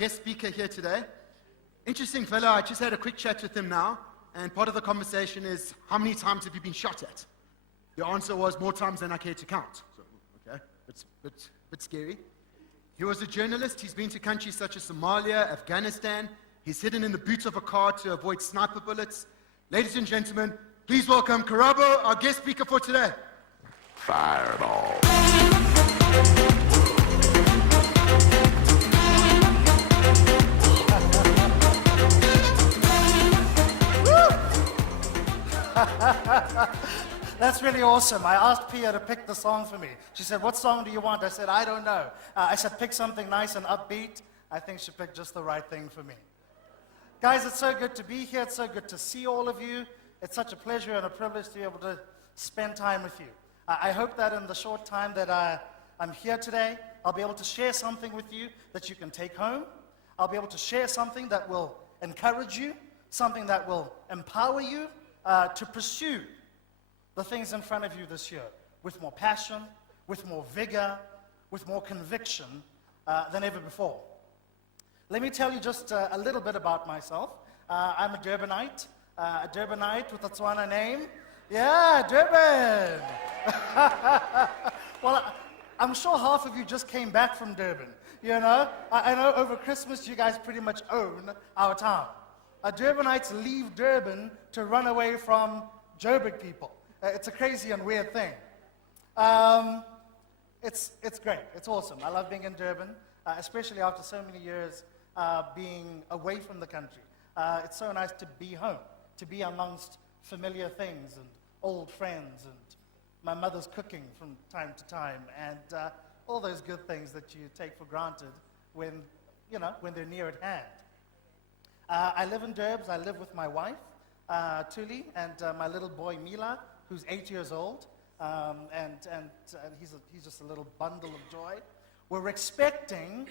Guest speaker here today. Interesting fellow. I just had a quick chat with him now, and part of the conversation is, how many times have you been shot at? The answer was more times than I care to count. So, okay, it's a bit scary. He was a journalist. He's been to countries such as Somalia, Afghanistan. He's hidden in the boot of a car to avoid sniper bullets. Ladies and gentlemen, please welcome Karabo, our guest speaker for today. Fireball. That's really awesome. I asked Pia to pick the song for me. She said, "What song do you want?" I said, "I don't know." I said, "Pick something nice and upbeat." I think she picked just the right thing for me. Guys, it's so good to be here. It's so good to see all of you. It's such a pleasure and a privilege to be able to spend time with you. I hope that in the short time that I'm here today, I'll be able to share something with you that you can take home. I'll be able to share something that will encourage you, something that will empower you to pursue the things in front of you this year with more passion, with more vigor, with more conviction than ever before. Let me tell you just a little bit about myself. I'm a Durbanite with a Tswana name. Yeah, Durban! Well, I'm sure half of you just came back from Durban. You know, I know over Christmas you guys pretty much own our town. Durbanites leave Durban to run away from Joburg people. It's a crazy and weird thing. It's great. It's awesome. I love being in Durban, especially after so many years being away from the country. It's so nice to be home, to be amongst familiar things and old friends and my mother's cooking from time to time and all those good things that you take for granted when they're near at hand. I live in Durbs. I live with my wife, Tuli, and my little boy, Mila, who's 8 years old, and he's just a little bundle of joy. We're expecting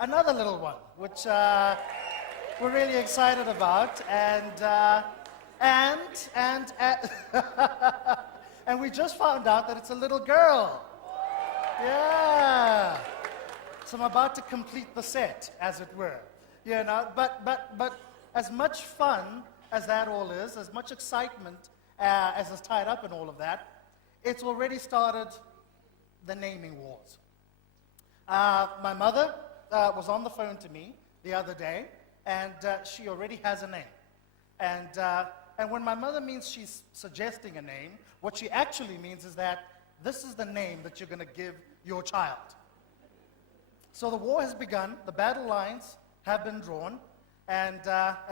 another little one, which we're really excited about, and we just found out that it's a little girl. Yeah. So I'm about to complete the set, as it were. You know, but as much fun as that all is, as much excitement as is tied up in all of that, it's already started the naming wars. My mother was on the phone to me the other day, and she already has a name. And when my mother means she's suggesting a name, what she actually means is that this is the name that you're going to give your child. So the war has begun. The battle lines have been drawn, and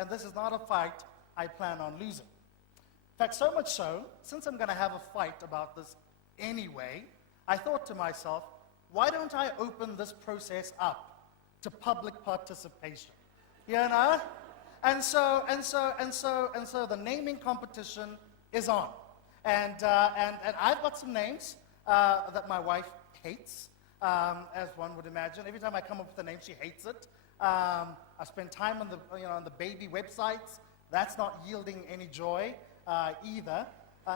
this is not a fight I plan on losing. In fact, so much so, since I'm going to have a fight about this anyway, I thought to myself, why don't I open this process up to public participation? You know? And so the naming competition is on. And I've got some names that my wife hates, as one would imagine. Every time I come up with a name, she hates it. I spend time on the baby websites. That's not yielding any joy either.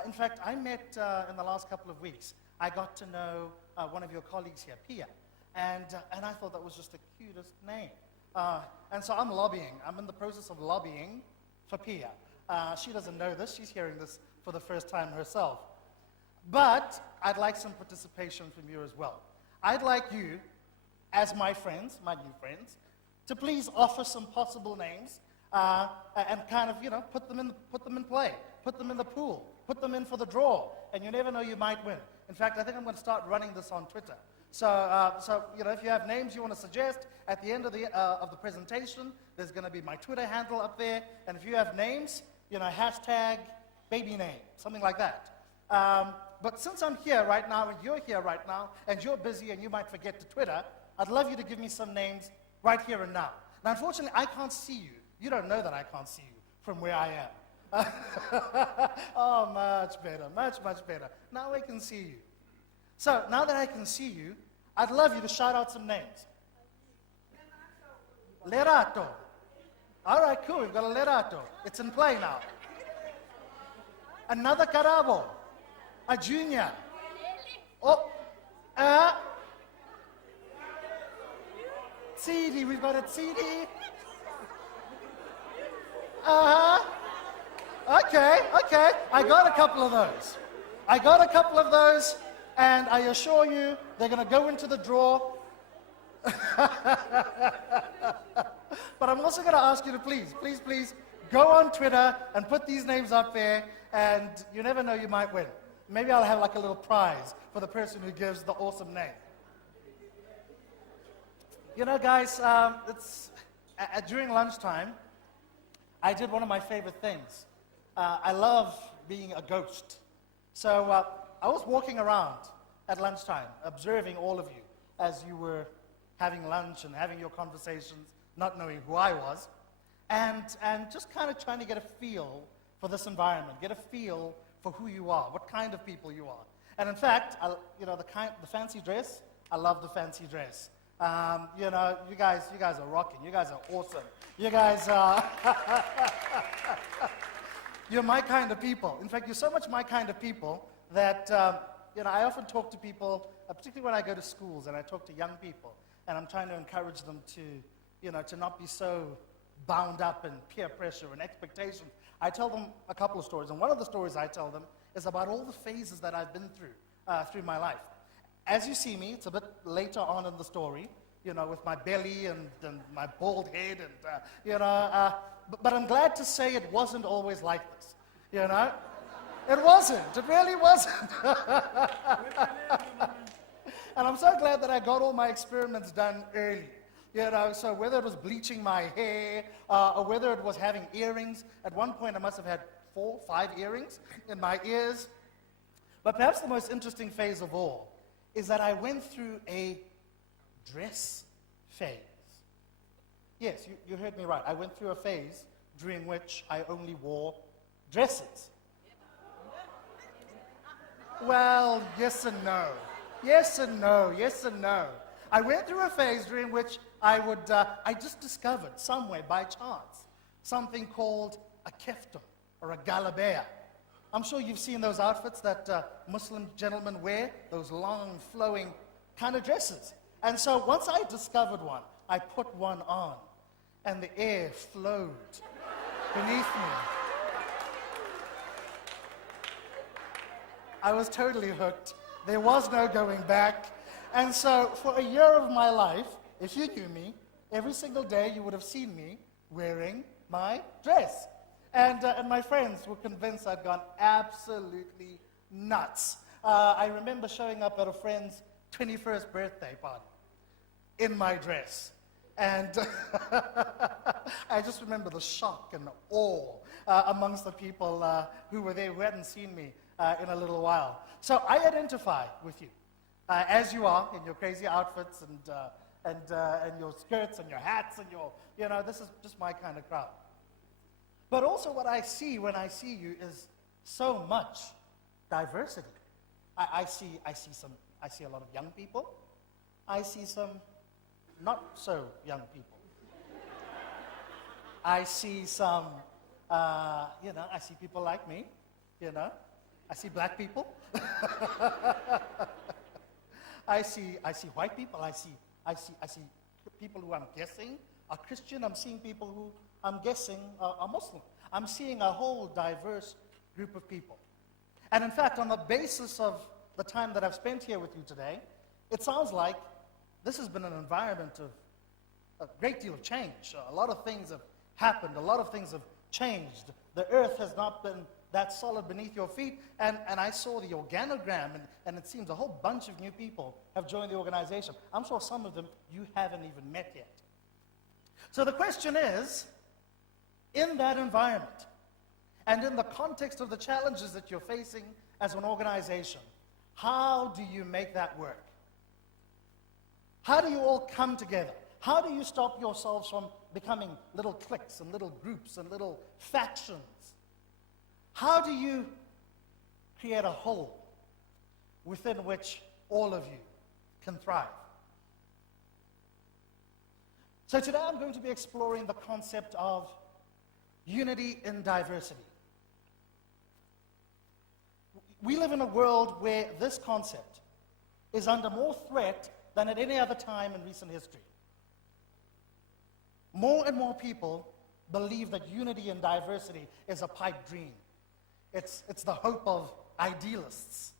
In fact, I met in the last couple of weeks. I got to know one of your colleagues here, Pia, and I thought that was just the cutest name. And so I'm lobbying. I'm in the process of lobbying for Pia. She doesn't know this. She's hearing this for the first time herself. But I'd like some participation from you as well. I'd like you, as my friends, my new friends, to please offer some possible names and kind of, put them in play, put them in the pool, put them in for the draw, and you never know, you might win. In fact, I think I'm going to start running this on Twitter. So if you have names you want to suggest at the end of the presentation, there's going to be my Twitter handle up there, and if you have names, hashtag baby name, something like that. But since I'm here right now, and you're here right now, and you're busy, and you might forget to Twitter, I'd love you to give me some names right here and now. Now, unfortunately, I can't see you. You don't know that I can't see you from where I am. Oh, much better, much better. Now I can see you. So, now that I can see you, I'd love you to shout out some names. Lerato. All right, cool. We've got a Lerato. It's in play now. Another Karabo. A Junior. Oh, CD, we've got it, CD. Uh-huh. Okay. I got a couple of those. And I assure you, they're going to go into the drawer. But I'm also going to ask you to please go on Twitter and put these names up there, and you never know, you might win. Maybe I'll have like a little prize for the person who gives the awesome name. You know, guys, during lunchtime, I did one of my favorite things. I love being a ghost. So I was walking around at lunchtime, observing all of you as you were having lunch and having your conversations, not knowing who I was, and just kind of trying to get a feel for this environment, get a feel for who you are, what kind of people you are. And in fact, the fancy dress, I love the fancy dress. You guys are rocking. You guys are awesome. You guys are, you're my kind of people. In fact, you're so much my kind of people that, I often talk to people, particularly when I go to schools and I talk to young people, and I'm trying to encourage them to not be so bound up in peer pressure and expectations. I tell them a couple of stories, and one of the stories I tell them is about all the phases that I've been through my life. As you see me, it's a bit later on in the story, with my belly and my bald head, and but I'm glad to say it wasn't always like this, It wasn't. It really wasn't. And I'm so glad that I got all my experiments done early. So whether it was bleaching my hair or whether it was having earrings, at one point I must have had 4, 5 earrings in my ears. But perhaps the most interesting phase of all is that I went through a dress phase. Yes, you heard me right. I went through a phase during which I only wore dresses. Well, yes and no. Yes and no. Yes and no. I went through a phase during which I just discovered somewhere by chance something called a kefta or a galabea. I'm sure you've seen those outfits that Muslim gentlemen wear, those long, flowing kind of dresses. And so once I discovered one, I put one on, and the air flowed beneath me. I was totally hooked. There was no going back. And so for a year of my life, if you knew me, every single day you would have seen me wearing my dress. And my friends were convinced I'd gone absolutely nuts. I remember showing up at a friend's 21st birthday party in my dress. And I just remember the shock and the awe amongst the people who were there who hadn't seen me in a little while. So I identify with you as you are in your crazy outfits and your skirts and your hats and this is just my kind of crowd. But also what I see when I see you is so much diversity. I see a lot of young people. I see some not so young people. I see some, I see people like me, I see black people. I see white people. I see people who I'm guessing are Christian. I'm seeing people who I'm guessing are Muslim. I'm seeing a whole diverse group of people. And in fact, on the basis of the time that I've spent here with you today, it sounds like this has been an environment of a great deal of change. A lot of things have happened. A lot of things have changed. The earth has not been that solid beneath your feet. And I saw the organogram, and it seems a whole bunch of new people have joined the organization. I'm sure some of them you haven't even met yet. So the question is, in that environment, and in the context of the challenges that you're facing as an organization, how do you make that work? How do you all come together? How do you stop yourselves from becoming little cliques and little groups and little factions? How do you create a whole within which all of you can thrive? So today I'm going to be exploring the concept of unity in diversity. We live in a world where this concept is under more threat than at any other time in recent history. More and more people believe that unity and diversity is a pipe dream. It's the hope of idealists.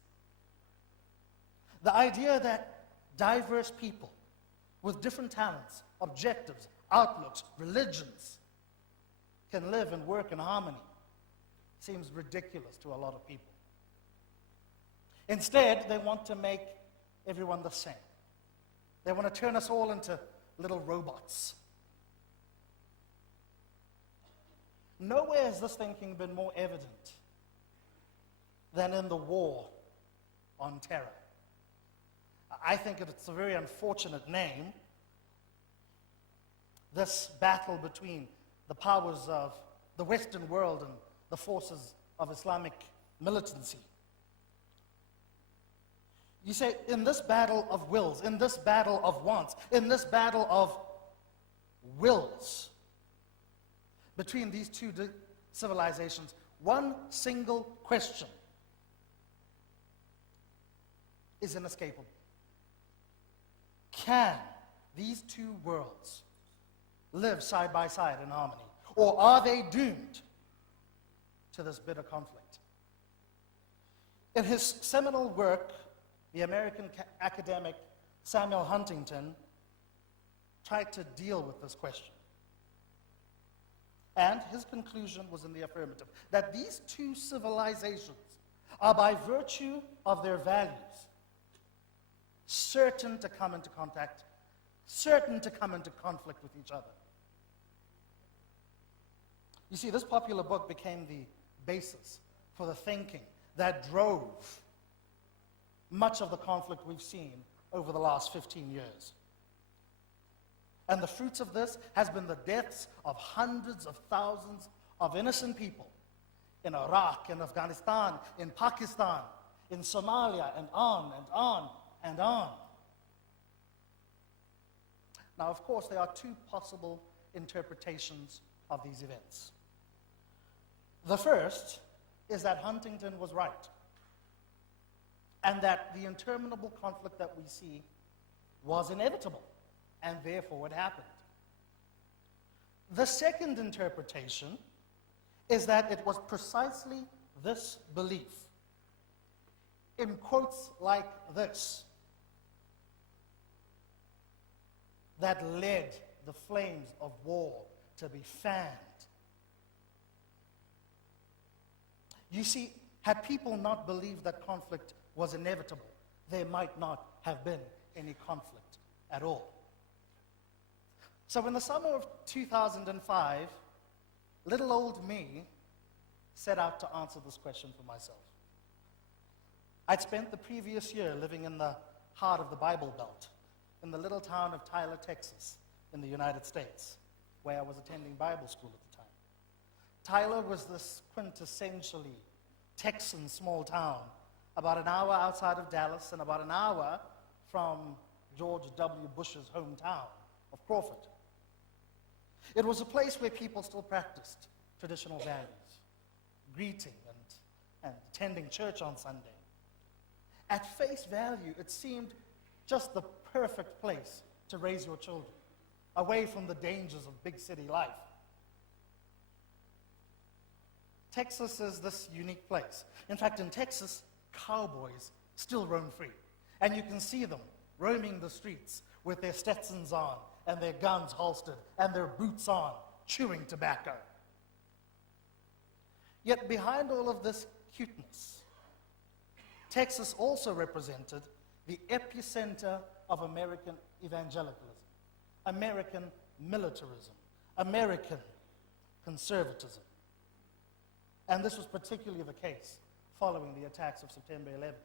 The idea that diverse people with different talents, objectives, outlooks, religions can live and work in harmony seems ridiculous to a lot of people. Instead, they want to make everyone the same. They want to turn us all into little robots. Nowhere has this thinking been more evident than in the war on terror. I think it's a very unfortunate name, this battle between the powers of the Western world and the forces of Islamic militancy. You say, in this battle of wills, in this battle of wants, in this battle of wills between these two civilizations, one single question is inescapable. Can these two worlds live side by side in harmony? Or are they doomed to this bitter conflict? In his seminal work, the American academic Samuel Huntington tried to deal with this question. And his conclusion was in the affirmative, that these two civilizations are, by virtue of their values, certain to come into contact, certain to come into conflict with each other. You see, this popular book became the basis for the thinking that drove much of the conflict we've seen over the last 15 years. And the fruits of this has been the deaths of hundreds of thousands of innocent people in Iraq, in Afghanistan, in Pakistan, in Somalia, and on and on and on. Now, of course, there are two possible interpretations of these events. The first is that Huntington was right, and that the interminable conflict that we see was inevitable, and therefore it happened. The second interpretation is that it was precisely this belief, in quotes like this, that led the flames of war to be fanned. You see, had people not believed that conflict was inevitable, there might not have been any conflict at all. So in the summer of 2005, little old me set out to answer this question for myself. I'd spent the previous year living in the heart of the Bible Belt, in the little town of Tyler, Texas, in the United States, where I was attending Bible school at the time. Tyler was this quintessentially Texan small town, about an hour outside of Dallas and about an hour from George W. Bush's hometown of Crawford. It was a place where people still practiced traditional values, greeting and attending church on Sunday. At face value, it seemed just the perfect place to raise your children, away from the dangers of big city life. Texas is this unique place. In fact, in Texas, cowboys still roam free. And you can see them roaming the streets with their Stetsons on and their guns holstered and their boots on, chewing tobacco. Yet behind all of this cuteness, Texas also represented the epicenter of American evangelicalism, American militarism, American conservatism. And this was particularly the case following the attacks of September 11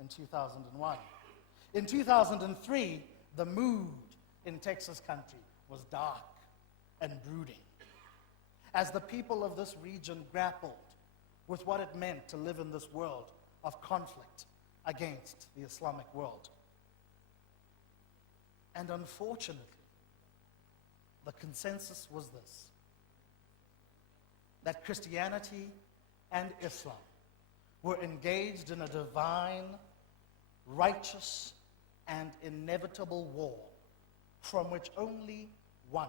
in 2001. In 2003, the mood in Texas country was dark and brooding, as the people of this region grappled with what it meant to live in this world of conflict against the Islamic world. And unfortunately, the consensus was this: that Christianity and Islam were engaged in a divine, righteous, and inevitable war from which only one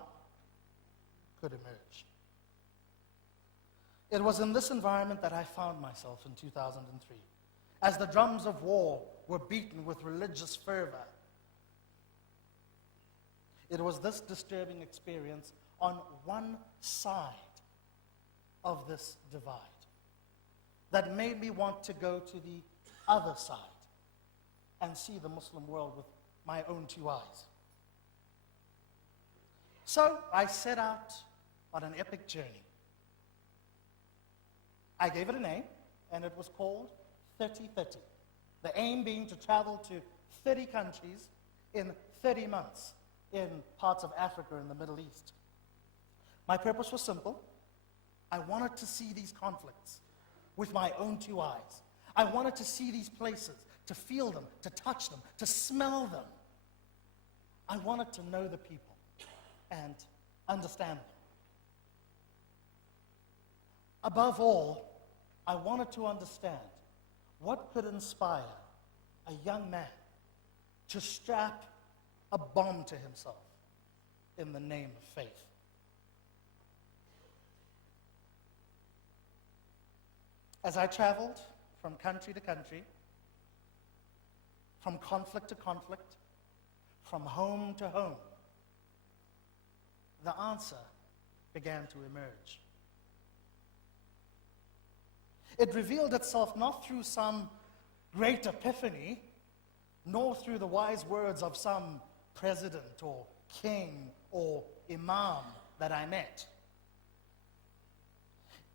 could emerge. It was in this environment that I found myself in 2003, as the drums of war were beaten with religious fervor. It was this disturbing experience on one side of this divide that made me want to go to the other side and see the Muslim world with my own two eyes. So I set out on an epic journey. I gave it a name, and it was called 3030. The aim being to travel to 30 countries in 30 months in parts of Africa and the Middle East. My purpose was simple. I wanted to see these conflicts with my own two eyes. I wanted to see these places, to feel them, to touch them, to smell them. I wanted to know the people and understand them. Above all, I wanted to understand what could inspire a young man to strap a bomb to himself in the name of faith. As I traveled from country to country, from conflict to conflict, from home to home, the answer began to emerge. It revealed itself not through some great epiphany, nor through the wise words of some president or king or imam that I met.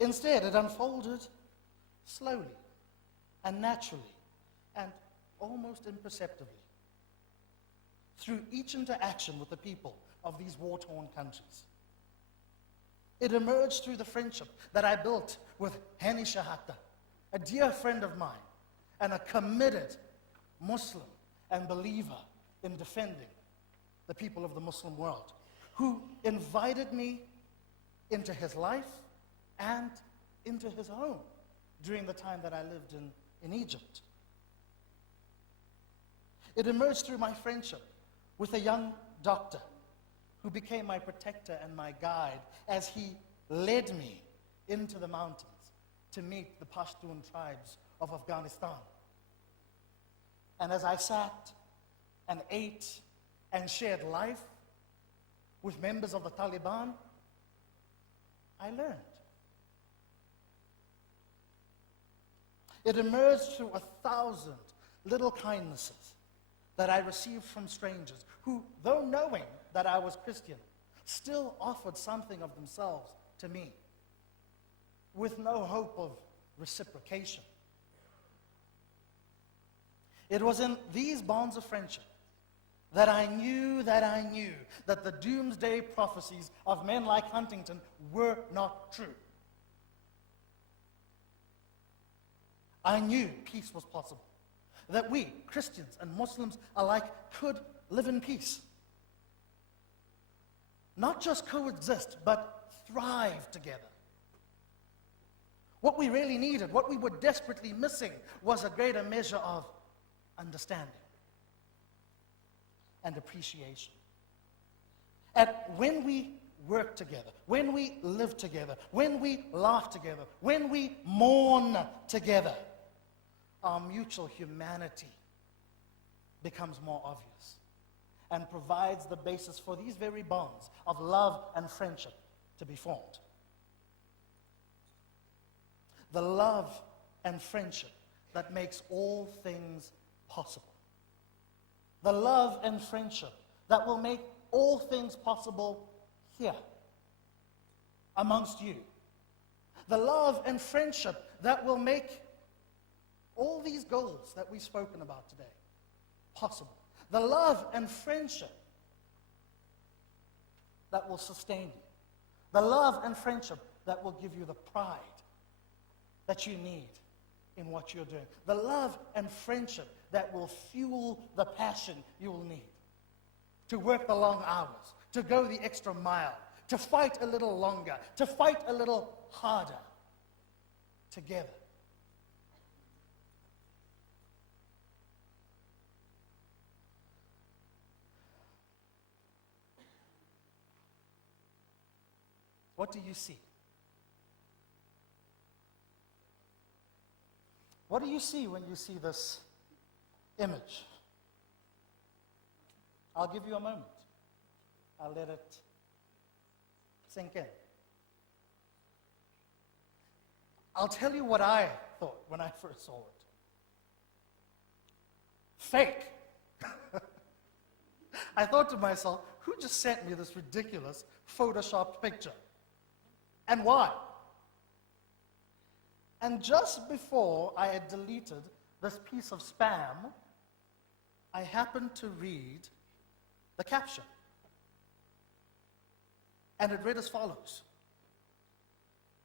Instead, it unfolded slowly and naturally and almost imperceptibly through each interaction with the people of these war-torn countries. It emerged through the friendship that I built with Hani Shahata, a dear friend of mine and a committed Muslim and believer in defending the people of the Muslim world, who invited me into his life and into his home during the time that I lived in Egypt. It emerged through my friendship with a young doctor who became my protector and my guide as he led me into the mountains to meet the Pashtun tribes of Afghanistan. And as I sat and ate and shared life with members of the Taliban, I learned. It emerged through 1,000 little kindnesses that I received from strangers who, though knowing that I was Christian, still offered something of themselves to me with no hope of reciprocation. It was in these bonds of friendship that I knew that the doomsday prophecies of men like Huntington were not true. I knew peace was possible, that we, Christians and Muslims alike, could live in peace. Not just coexist, but thrive together. What we really needed, what we were desperately missing, was a greater measure of understanding and appreciation. And when we work together, when we live together, when we laugh together, when we mourn together, our mutual humanity becomes more obvious and provides the basis for these very bonds of love and friendship to be formed. The love and friendship that makes all things possible. The love and friendship that will make all things possible here, amongst you. The love and friendship that will make all these goals that we've spoken about today possible. The love and friendship that will sustain you. The love and friendship that will give you the pride that you need in what you're doing. The love and friendship that will fuel the passion you will need to work the long hours, to go the extra mile, to fight a little longer, to fight a little harder together. what do you see? What do you see when you see this image? I'll give you a moment. I'll let it sink in. I'll tell you what I thought when I first saw it. Fake. I thought to myself, who just sent me this ridiculous photoshopped picture? And why? And just before I had deleted this piece of spam, I happened to read the caption. And it read as follows: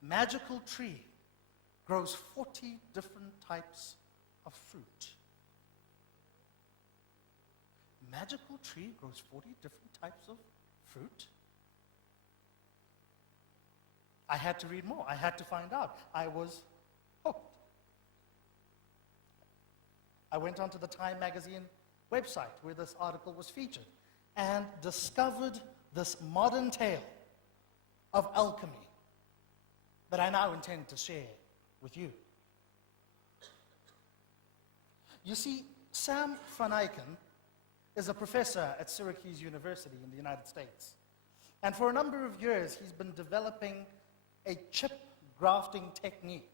magical tree grows 40 different types of fruit. Magical tree grows 40 different types of fruit? I had to read more. I had to find out. I was hooked. I went onto the Time magazine website where this article was featured and discovered this modern tale of alchemy that I now intend to share with you. You see, Sam van Eycken is a professor at Syracuse University in the United States. And for a number of years, he's been developing a chip grafting technique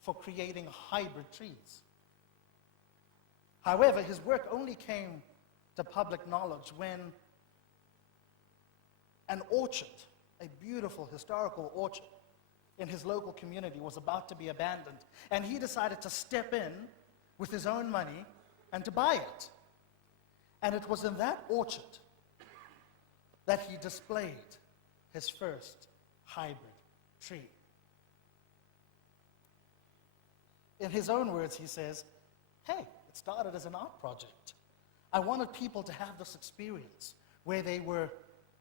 for creating hybrid trees. However, his work only came to public knowledge when an orchard, a beautiful historical orchard in his local community, was about to be abandoned. And he decided to step in with his own money and to buy it. And it was in that orchard that he displayed his first hybrid tree. In his own words, he says, hey, it started as an art project. I wanted people to have this experience where they were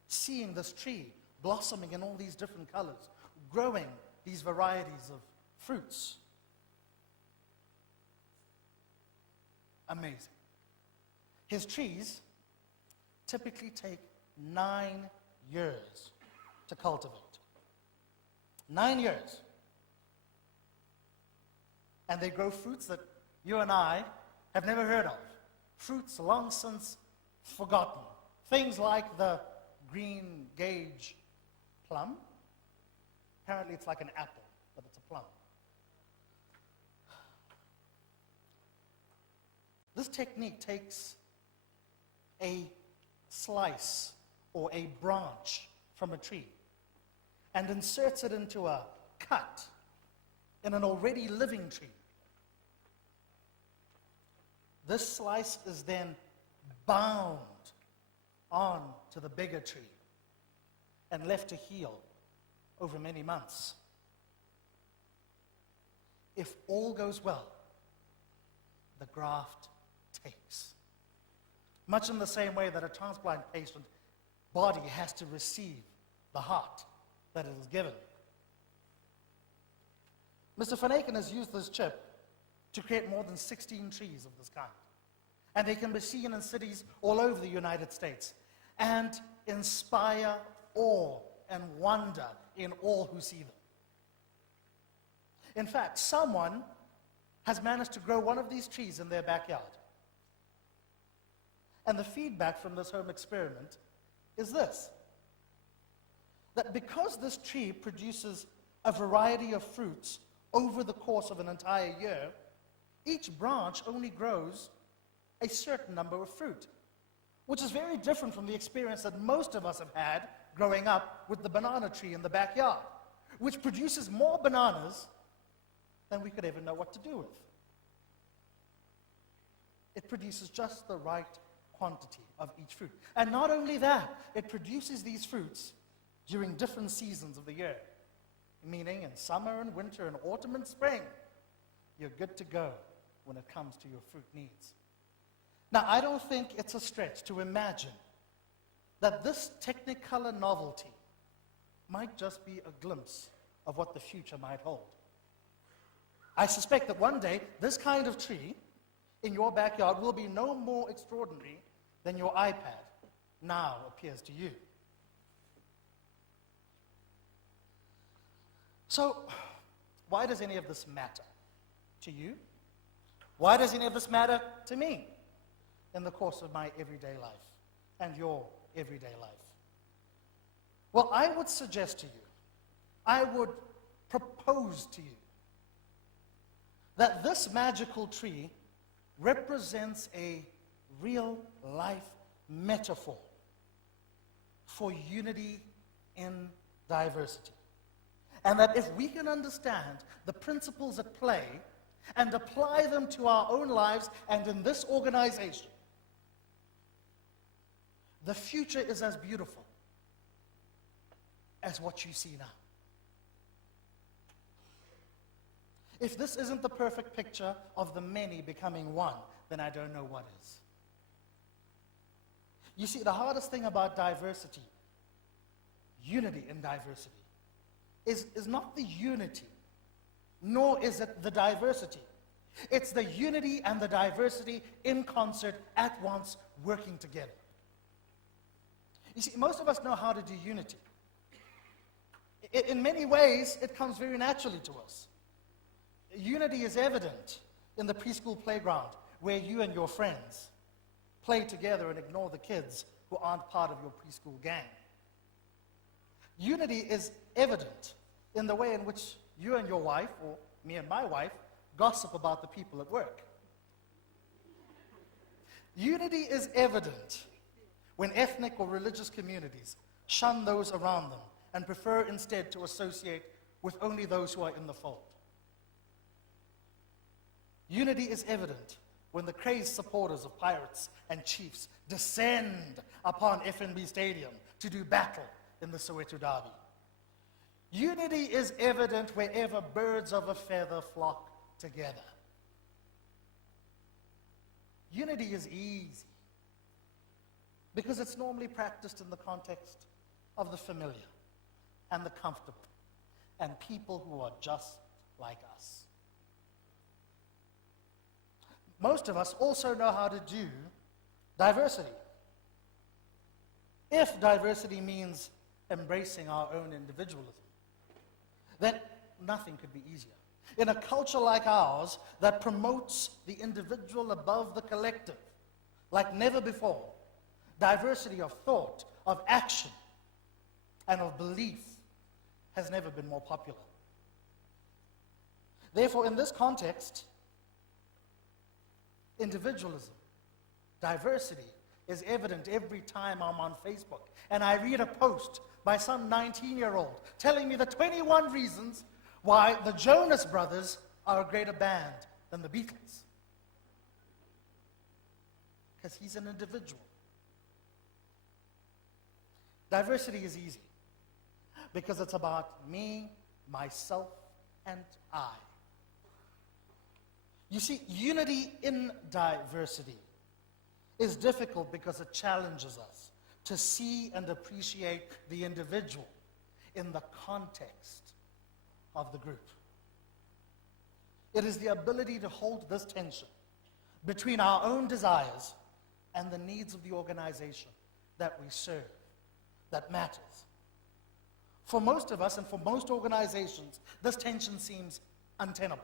seeing this tree blossoming in all these different colors, growing these varieties of fruits. Amazing. His trees typically take 9 years to cultivate. 9 years. And they grow fruits that you and I have never heard of. Fruits long since forgotten. Things like the green gauge plum. Apparently it's like an apple, but it's a plum. This technique takes a slice or a branch from a tree and inserts it into a cut in an already living tree. This slice is then bound on to the bigger tree and left to heal over many months. If all goes well, the graft takes. Much in the same way that a transplant patient body has to receive the heart that it is given. Mr. van Eycken has used this chip to create more than 16 trees of this kind. And they can be seen in cities all over the United States and inspire awe and wonder in all who see them. In fact, someone has managed to grow one of these trees in their backyard. And the feedback from this home experiment is this: that because this tree produces a variety of fruits over the course of an entire year, each branch only grows a certain number of fruit, which is very different from the experience that most of us have had growing up with the banana tree in the backyard, which produces more bananas than we could ever know what to do with. It produces just the right quantity of each fruit. And not only that, it produces these fruits during different seasons of the year, meaning in summer and winter and autumn and spring, you're good to go when it comes to your fruit needs. Now, I don't think it's a stretch to imagine that this Technicolor novelty might just be a glimpse of what the future might hold. I suspect that one day, this kind of tree in your backyard will be no more extraordinary than your iPad now appears to you. So, why does any of this matter to you? Why does any of this matter to me in the course of my everyday life and your everyday life? Well, I would suggest to you, I would propose to you that this magical tree represents a real life metaphor for unity in diversity. And that if we can understand the principles at play and apply them to our own lives and in this organization, the future is as beautiful as what you see now. If this isn't the perfect picture of the many becoming one, then I don't know what is. You see, the hardest thing about diversity, unity in diversity, is not the unity, nor is it the diversity. It's the unity and the diversity in concert at once working together. You see, most of us know how to do unity. In many ways, it comes very naturally to us. Unity is evident in the preschool playground where you and your friends play together and ignore the kids who aren't part of your preschool gang. Unity is evident in the way in which you and your wife, or me and my wife, gossip about the people at work. Unity is evident when ethnic or religious communities shun those around them and prefer instead to associate with only those who are in the fold. Unity is evident when the crazed supporters of Pirates and Chiefs descend upon FNB Stadium to do battle in the Soweto Derby. Unity is evident wherever birds of a feather flock together. Unity is easy because it's normally practiced in the context of the familiar and the comfortable and people who are just like us. Most of us also know how to do diversity. If diversity means embracing our own individualism, then nothing could be easier. In a culture like ours that promotes the individual above the collective, like never before, diversity of thought, of action, and of belief has never been more popular. Therefore, in this context, individualism, diversity is evident every time I'm on Facebook and I read a post by some 19-year-old telling me the 21 reasons why the Jonas Brothers are a greater band than the Beatles. Because he's an individual. Diversity is easy because it's about me, myself, and I. You see, unity in diversity is difficult because it challenges us to see and appreciate the individual in the context of the group. It is the ability to hold this tension between our own desires and the needs of the organization that we serve that matters. For most of us and for most organizations, this tension seems untenable.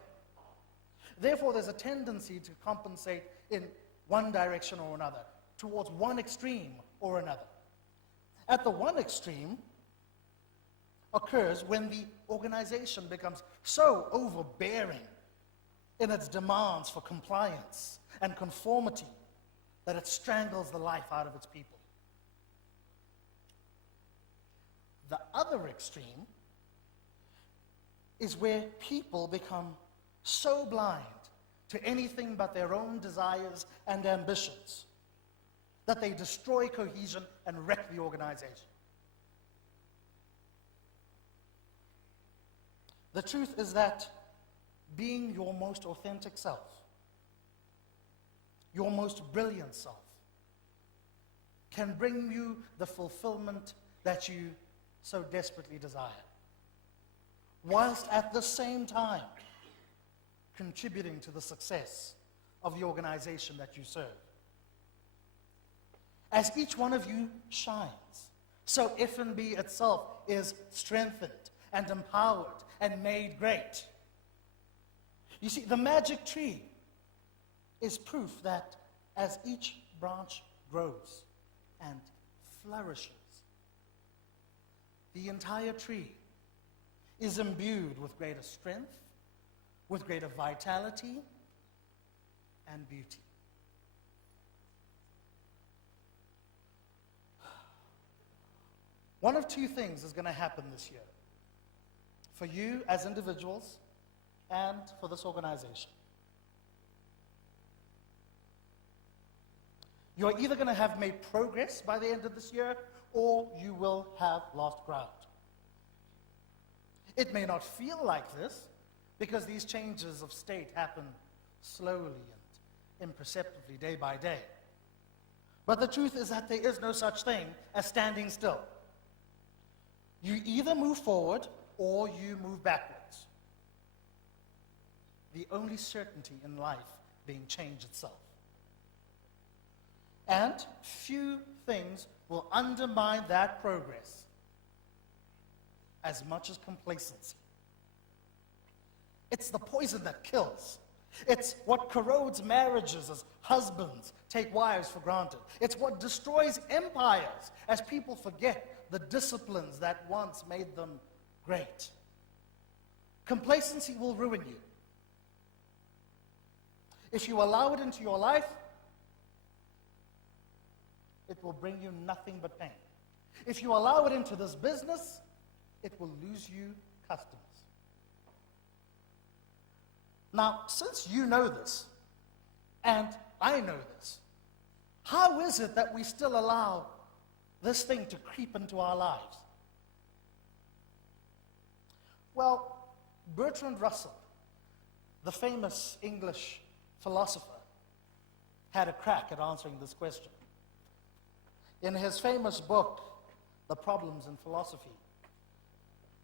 Therefore, there's a tendency to compensate in one direction or another, towards one extreme or another. At the one extreme occurs when the organization becomes so overbearing in its demands for compliance and conformity that it strangles the life out of its people. The other extreme is where people become so blind to anything but their own desires and ambitions that they destroy cohesion and wreck the organization. The truth is that being your most authentic self, your most brilliant self, can bring you the fulfillment that you so desperately desire, whilst at the same time contributing to the success of the organization that you serve. As each one of you shines, so FNB itself is strengthened and empowered and made great. You see, the magic tree is proof that as each branch grows and flourishes, the entire tree is imbued with greater strength, with greater vitality and beauty. One of two things is going to happen this year for you as individuals and for this organization. You're either going to have made progress by the end of this year, or you will have lost ground. It may not feel like this, because these changes of state happen slowly and imperceptibly day by day. But the truth is that there is no such thing as standing still. You either move forward or you move backwards. The only certainty in life being change itself. And few things will undermine that progress as much as complacency. It's the poison that kills. It's what corrodes marriages as husbands take wives for granted. It's what destroys empires as people forget the disciplines that once made them great. Complacency will ruin you. If you allow it into your life, it will bring you nothing but pain. If you allow it into this business, it will lose you customers. Now, since you know this, and I know this, how is it that we still allow this thing to creep into our lives? Well, Bertrand Russell, the famous English philosopher, had a crack at answering this question. In his famous book, The Problems in Philosophy,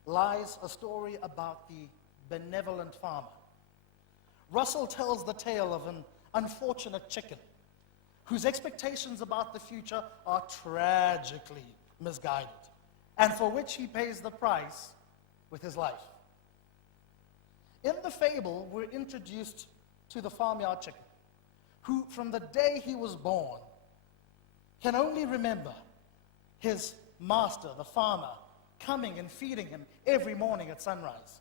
lies a story about the benevolent farmer. Russell tells the tale of an unfortunate chicken whose expectations about the future are tragically misguided, and for which he pays the price with his life. In the fable, we're introduced to the farmyard chicken, who from the day he was born can only remember his master, the farmer, coming and feeding him every morning at sunrise.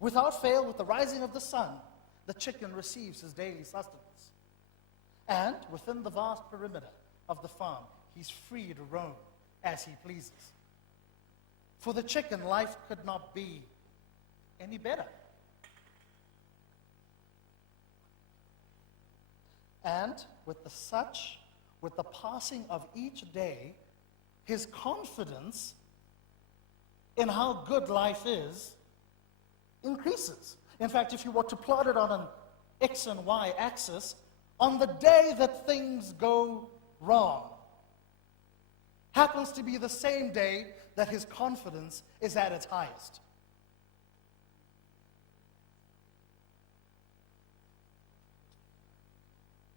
Without fail, with the rising of the sun, the chicken receives his daily sustenance. And within the vast perimeter of the farm, he's free to roam as he pleases. For the chicken, life could not be any better. And with the passing of each day, his confidence in how good life is increases. In fact, if you were to plot it on an X and Y axis, on the day that things go wrong, happens to be the same day that his confidence is at its highest.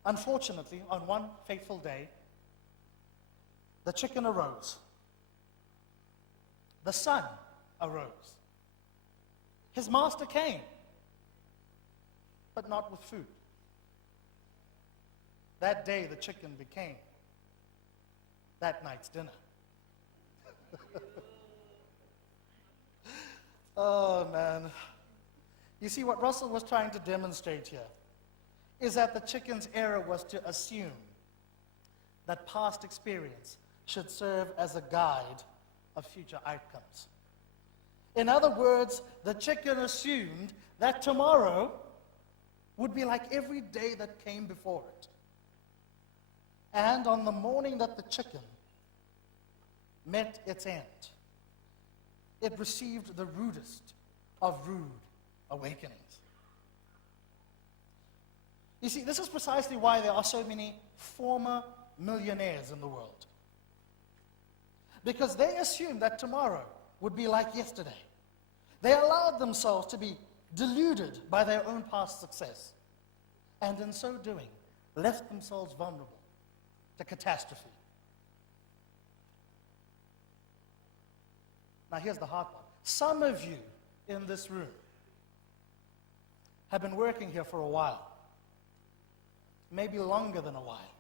Unfortunately, on one fateful day, the chicken arose. The sun arose. His master came, but not with food. That day, the chicken became that night's dinner. Oh, man. You see, what Russell was trying to demonstrate here is that the chicken's error was to assume that past experience should serve as a guide of future outcomes. In other words, the chicken assumed that tomorrow would be like every day that came before it. And on the morning that the chicken met its end, it received the rudest of rude awakenings. You see, this is precisely why there are so many former millionaires in the world. Because they assumed that tomorrow would be like yesterday. They allowed themselves to be deluded by their own past success, and in so doing, left themselves vulnerable to catastrophe. Now here's the hard part. Some of you in this room have been working here for a while. Maybe longer than a while.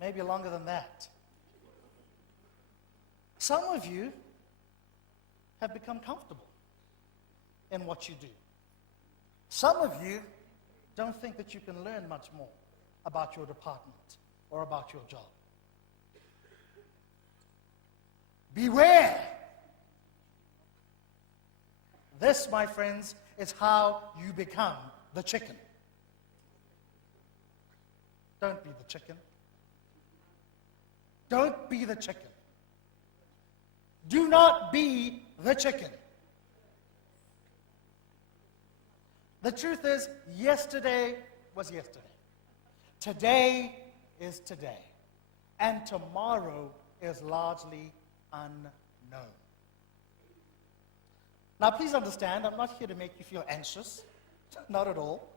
Maybe longer than that. Some of you have become comfortable in what you do. Some of you don't think that you can learn much more about your department or about your job. Beware! This, my friends, is how you become the chicken. Don't be the chicken. Don't be the chicken. Do not be the chicken. The truth is, yesterday was yesterday. Today is today. And tomorrow is largely unknown. Now, please understand, I'm not here to make you feel anxious. Not at all.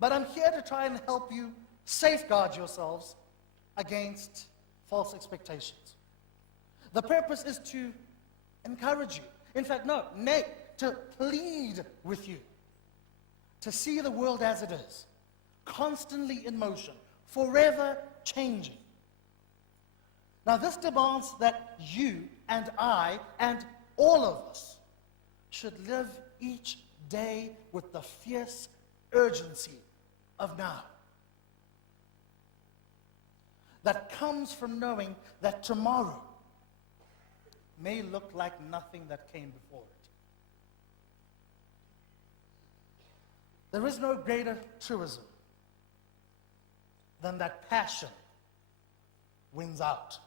But I'm here to try and help you safeguard yourselves against false expectations. The purpose is to encourage you. In fact, to plead with you. To see the world as it is. Constantly in motion. Forever changing. Now, this demands that you and I and all of us should live each day with the fierce urgency of now. That comes from knowing that tomorrow may look like nothing that came before it. There is no greater truism than that passion wins out.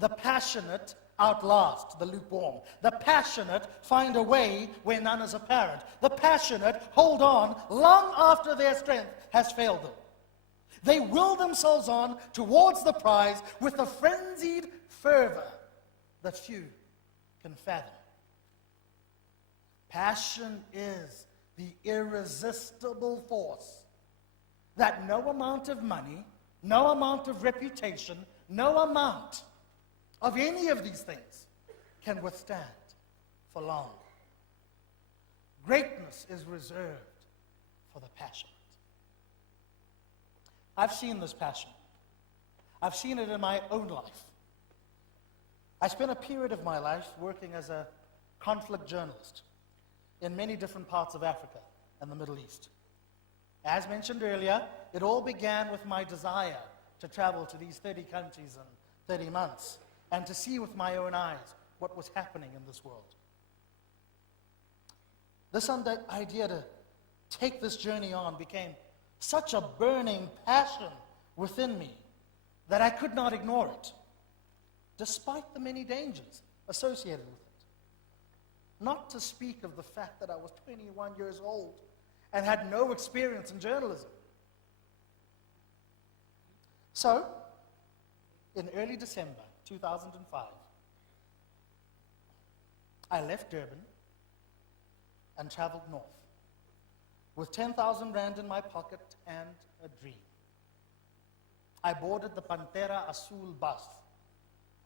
The passionate outlast the lukewarm. The passionate find a way where none is apparent. The passionate hold on long after their strength has failed them. They will themselves on towards the prize with a frenzied fervor that few can fathom. Passion is the irresistible force that no amount of money, no amount of reputation, no amount of any of these things can withstand for long. Greatness is reserved for the passionate. I've seen this passion. I've seen it in my own life. I spent a period of my life working as a conflict journalist in many different parts of Africa and the Middle East. As mentioned earlier, it all began with my desire to travel to these 30 countries in 30 months and to see with my own eyes what was happening in this world. This idea to take this journey on became such a burning passion within me that I could not ignore it, despite the many dangers associated with it. Not to speak of the fact that I was 21 years old and had no experience in journalism. So, in early December 2005, I left Durban and traveled north with 10,000 rand in my pocket and a dream. I boarded the Pantera Azul bus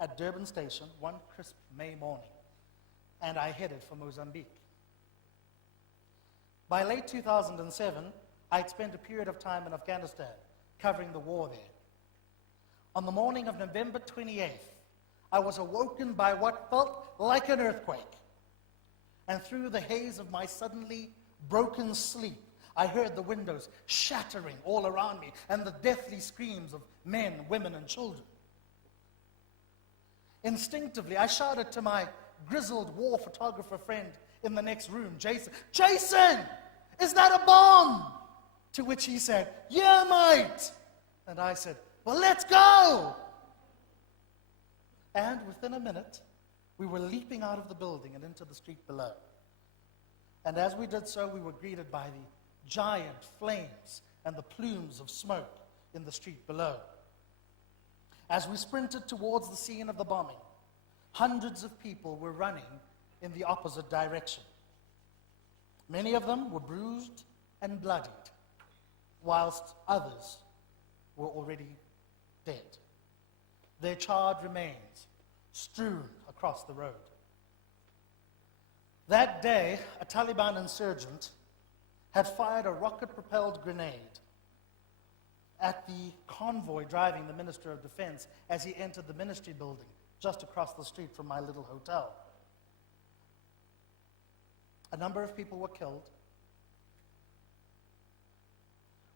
at Durban Station one crisp May morning, and I headed for Mozambique. By late 2007, I'd spent a period of time in Afghanistan covering the war there. On the morning of November 28th, I was awoken by what felt like an earthquake. And through the haze of my suddenly broken sleep, I heard the windows shattering all around me and the deathly screams of men, women, and children. Instinctively, I shouted to my grizzled war photographer friend in the next room, Jason, "Jason, is that a bomb?" To which he said, "Yeah, mate." And I said, "Well, let's go." And within a minute, we were leaping out of the building and into the street below. And as we did so, we were greeted by the giant flames and the plumes of smoke in the street below. As we sprinted towards the scene of the bombing, hundreds of people were running in the opposite direction. Many of them were bruised and bloodied, whilst others were already dead. Their charred remains strewn across the road. That day, a Taliban insurgent had fired a rocket-propelled grenade at the convoy driving the Minister of Defense as he entered the ministry building just across the street from my little hotel. A number of people were killed.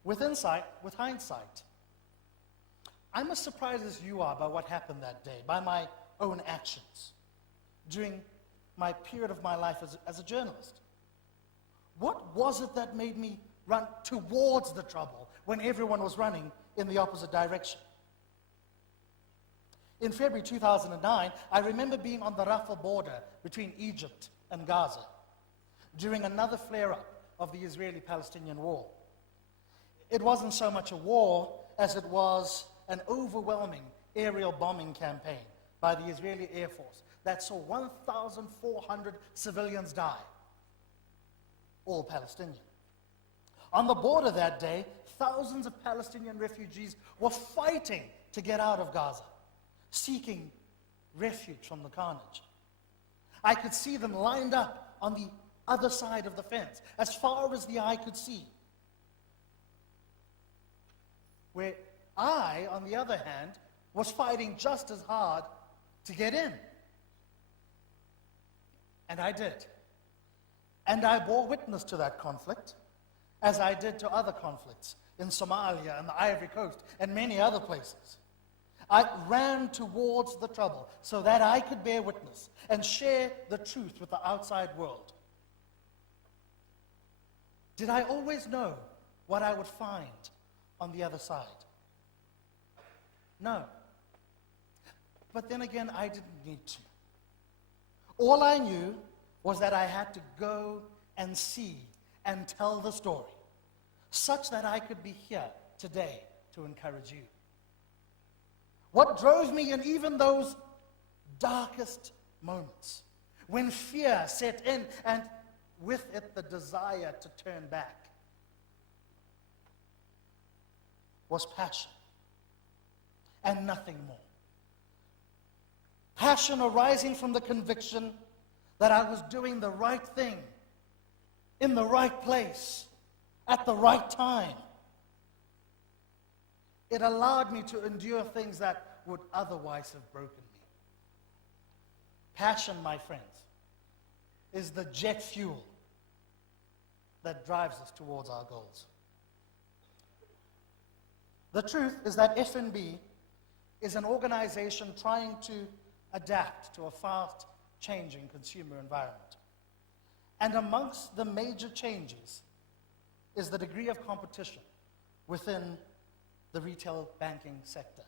With hindsight, I'm as surprised as you are by what happened that day, by my own actions during my period of my life as a journalist. What was it that made me run towards the trouble when everyone was running in the opposite direction? In February 2009, I remember being on the Rafah border between Egypt and Gaza during another flare-up of the Israeli-Palestinian war. It wasn't so much a war as it was an overwhelming aerial bombing campaign by the Israeli Air Force that saw 1,400 civilians die, all Palestinian. On the border that day, thousands of Palestinian refugees were fighting to get out of Gaza, seeking refuge from the carnage. I could see them lined up on the other side of the fence, as far as the eye could see. Where I, on the other hand, was fighting just as hard to get in. And I did. And I bore witness to that conflict, as I did to other conflicts in Somalia and the Ivory Coast and many other places. I ran towards the trouble so that I could bear witness and share the truth with the outside world. Did I always know what I would find on the other side? No. But then again, I didn't need to. All I knew was that I had to go and see and tell the story, such that I could be here today to encourage you. What drove me in even those darkest moments, when fear set in and with it the desire to turn back, was passion and nothing more. Passion arising from the conviction that I was doing the right thing, in the right place, at the right time. It allowed me to endure things that would otherwise have broken me. Passion, my friends, is the jet fuel that drives us towards our goals. The truth is that FNB is an organization trying to adapt to a fast-changing consumer environment. And amongst the major changes is the degree of competition within the retail banking sector.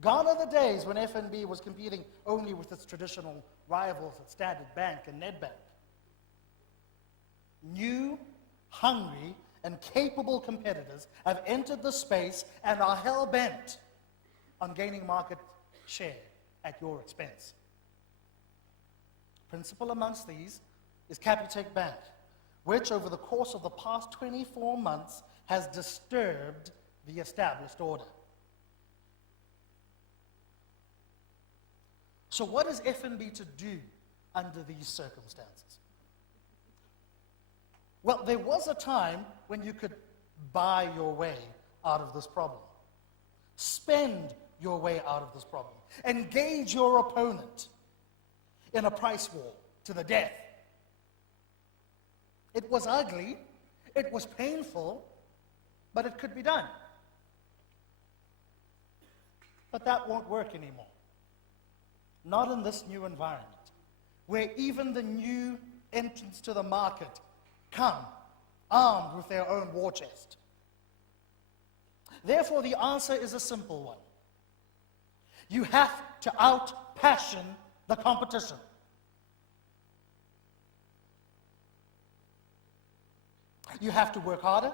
Gone are the days when FNB was competing only with its traditional rivals at Standard Bank and Nedbank. New, hungry, and capable competitors have entered the space and are hell-bent on gaining market share at your expense. Principal amongst these is Capitec Bank, which over the course of the past 24 months has disturbed the established order. So what is FNB to do under these circumstances? Well, there was a time when you could buy your way out of this problem, spend your way out of this problem, engage your opponent in a price war to the death. It was ugly, it was painful, but it could be done. But that won't work anymore. Not in this new environment, where even the new entrants to the market come armed with their own war chest. Therefore, the answer is a simple one. You have to out-passion the competition. You have to work harder,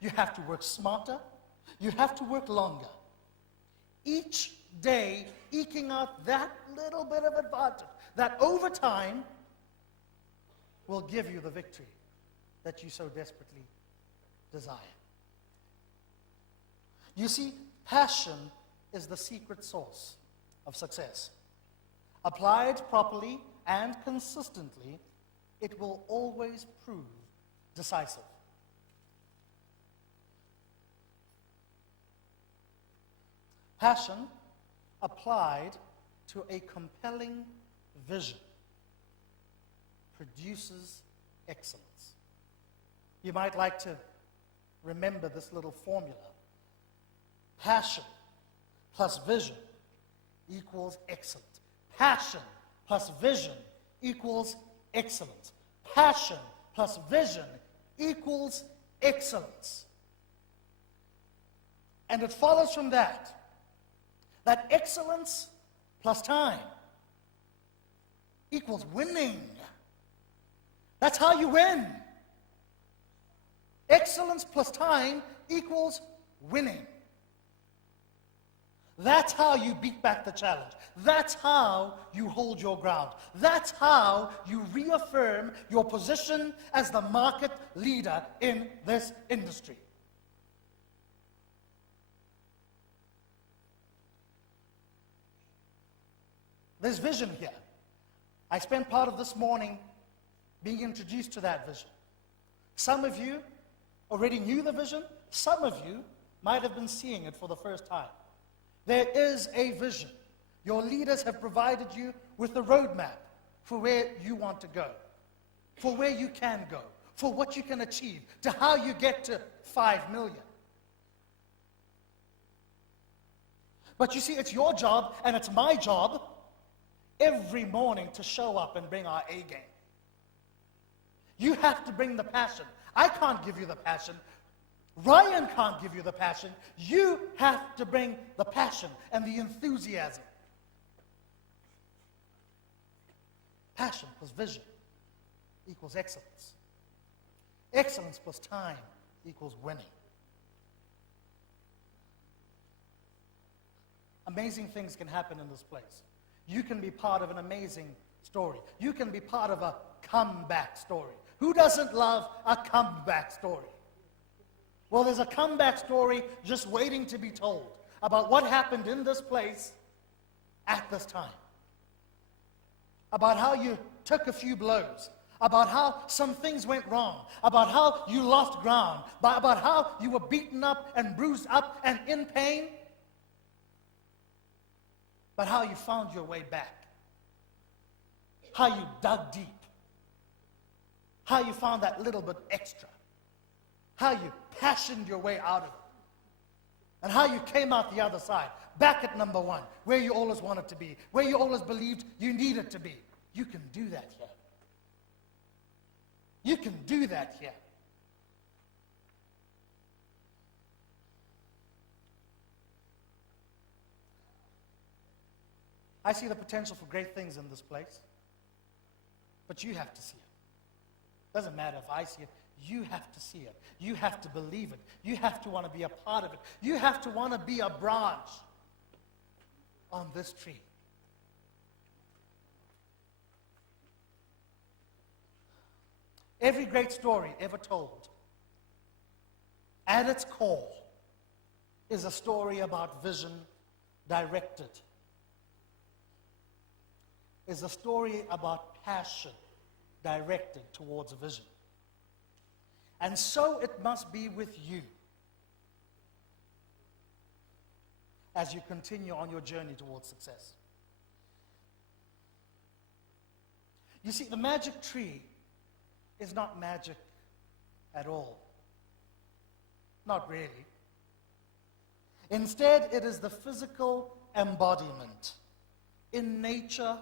you have to work smarter, you have to work longer. Each day, eking out that little bit of advantage that over time will give you the victory that you so desperately desire. You see, passion is the secret sauce of success. Applied properly and consistently, it will always prove decisive. Passion applied to a compelling vision produces excellence. You might like to remember this little formula. Passion plus vision equals excellent. Passion plus vision equals excellence. Passion plus vision equals excellence. And it follows from that excellence plus time equals winning. That's how you win. Excellence plus time equals winning. That's how you beat back the challenge. That's how you hold your ground. That's how you reaffirm your position as the market leader in this industry. There's vision here. I spent part of this morning being introduced to that vision. Some of you already knew the vision. Some of you might have been seeing it for the first time. There is a vision. Your leaders have provided you with a roadmap for where you want to go, for where you can go, for what you can achieve, to how you get to 5 million. But you see, it's your job and it's my job every morning to show up and bring our A game. You have to bring the passion. I can't give you the passion. Ryan can't give you the passion. You have to bring the passion and the enthusiasm. Passion plus vision equals excellence. Excellence plus time equals winning. Amazing things can happen in this place. You can be part of an amazing story. You can be part of a comeback story. Who doesn't love a comeback story? Well, there's a comeback story just waiting to be told about what happened in this place at this time. About how you took a few blows. About how some things went wrong. About how you lost ground. About how you were beaten up and bruised up and in pain. But how you found your way back. How you dug deep. How you found that little bit extra. How you passioned your way out of it. And how you came out the other side. Back at number one, where you always wanted to be. Where you always believed you needed to be. You can do that here. You can do that here. I see the potential for great things in this place, but you have to see it. Doesn't matter if I see it, you have to see it. You have to believe it. You have to want to be a part of it. You have to want to be a branch on this tree. Every great story ever told, at its core, is a story about vision directed. Is a story about passion directed towards a vision. And so it must be with you as you continue on your journey towards success. You see, the magic tree is not magic at all. Not really. Instead, it is the physical embodiment in nature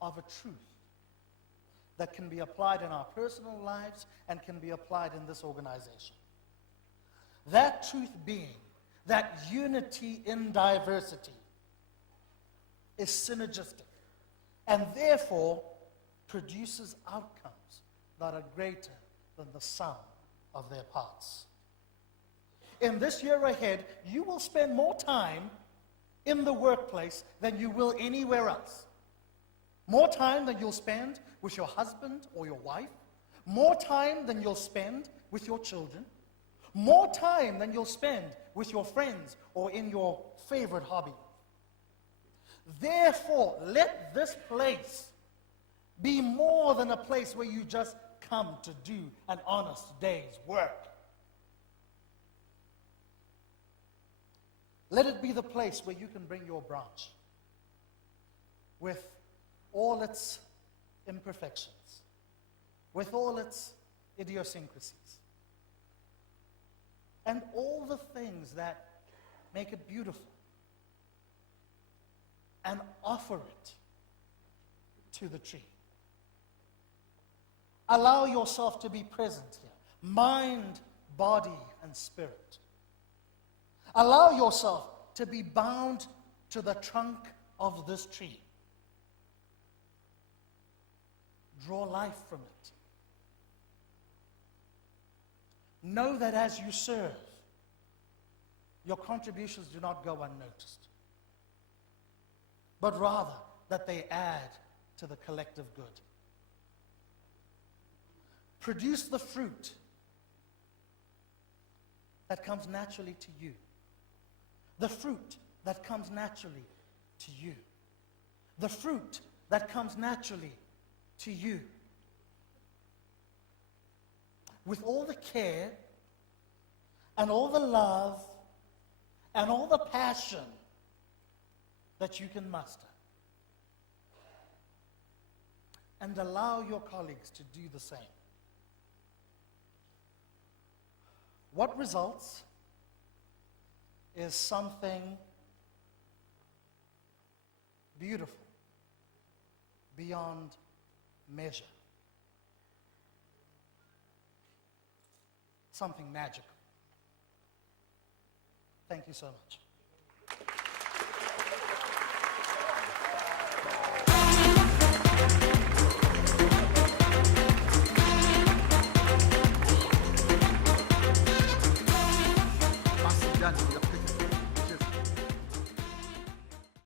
of a truth that can be applied in our personal lives and can be applied in this organization. That truth being that unity in diversity is synergistic and therefore produces outcomes that are greater than the sum of their parts. In this year ahead, you will spend more time in the workplace than you will anywhere else. More time than you'll spend with your husband or your wife. More time than you'll spend with your children. More time than you'll spend with your friends or in your favorite hobby. Therefore, let this place be more than a place where you just come to do an honest day's work. Let it be the place where you can bring your branch with all its imperfections, with all its idiosyncrasies, and all the things that make it beautiful, and offer it to the tree. Allow yourself to be present here, mind, body, and spirit. Allow yourself to be bound to the trunk of this tree. Draw life from it. Know that as you serve, your contributions do not go unnoticed, but rather that they add to the collective good. Produce the fruit that comes naturally to you. The fruit that comes naturally to you. The fruit that comes naturally to you. With all the care and all the love and all the passion that you can muster. And allow your colleagues to do the same. What results is something beautiful, beyond measure. Something magical. Thank you so much. Nicely done.